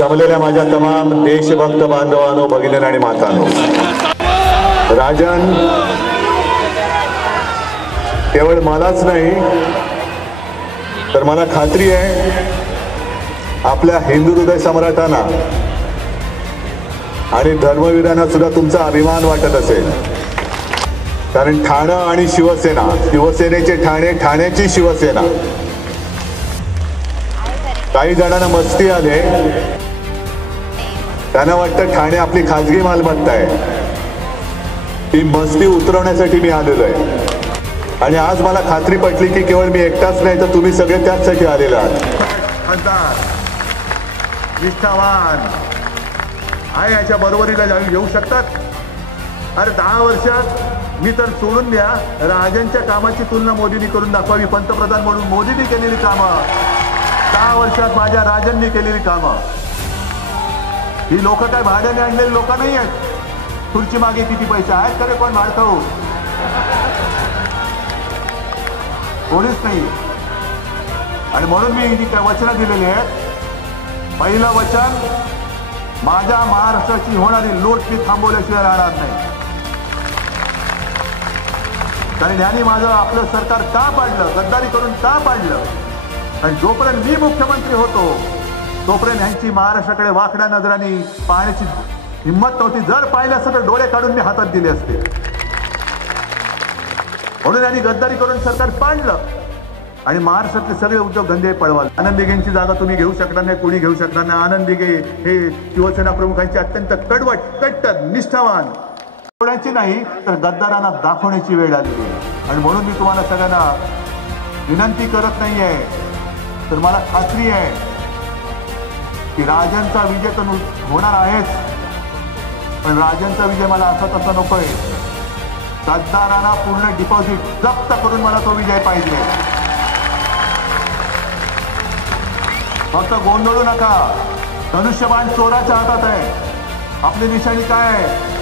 जमलेल्या माझ्या तमाम देशभक्त बांधवांनो, भगिनी आणि मातांनो, राजन केवळ मलाच नाही तर मला खात्री आहे आपल्या हिंदू हृदय सम्राटांना आणि धर्मवीरांना सुद्धा तुमचा अभिमान वाटत असेल. कारण ठाणं आणि शिवसेना, शिवसेनेचे ठाणे, ठाण्याची शिवसेना. काही जणांना मस्ती आले, त्यांना वाटतं ठाणे आपली खाजगी मालमत्ता आहे. ती मस्ती उतरवण्यासाठी मी आलेलो आहे. आणि आज मला खात्री पटली की केवळ मी एकटाच नाही तर तुम्ही सगळे त्याचसाठी आलेले आहात. खासदार निष्ठावान आहे, याच्या बरोबरीला येऊ शकतात. अरे 10 वर्षात मी तर सोडून द्या, राजांच्या कामाची तुलना मोदींनी करून दाखवावी. पंतप्रधान म्हणून मोदींनी केलेली कामं, 10 वर्षात माझ्या राजांनी केलेली कामं. ही लोक काय भाड्याने आणलेली लोक नाही आहेत. खुर्ची मागे किती पैसे आहेत का रे, कोण भाडखाऊ? कोणीच नाही. आणि म्हणून मी जी काय वचनं दिलेली आहेत, पहिलं वचन, माझ्या महाराष्ट्राची होणारी लूट मी थांबवल्याशिवाय राहणार नाही. कारण यांनी माझं आपलं सरकार का पाडलं, गद्दारी करून का पाडलं? आणि जोपर्यंत मी मुख्यमंत्री होतो तोपर्यंत यांची महाराष्ट्राकडे वाकड्या नजरांनी पाहण्याची हिंमत नव्हती. जर पाहिलं असतं तर डोळे काढून मी हातात दिले असते. म्हणून यांनी गद्दारी करून सरकार पाडलं आणि महाराष्ट्रातले सगळे उद्योगधंदे पळवाल. आनंद दिघेंची जागा तुम्ही घेऊ शकणार नाही, कोणी घेऊ शकणार नाही. आनंद दिघे हे शिवसेना प्रमुखांची अत्यंत कडवट, कट्टर, निष्ठावान, कोणाची नाही तर गद्दारांना दाखवण्याची वेळ आली. आणि म्हणून मी तुम्हाला सगळ्यांना विनंती करत नाहीये, तर मला खात्री आहे की राजांचा विजय तर होणार आहेच, पण राजांचा विजय मला असा तसा नकोय. गद्दारांना पूर्ण डिपॉझिट जप्त करून मला तो विजय पाहिजे. फक्त गोंधळू नका, धनुष्यबाण चोराच्या हातात आहे. आपली निशाणी काय आहे?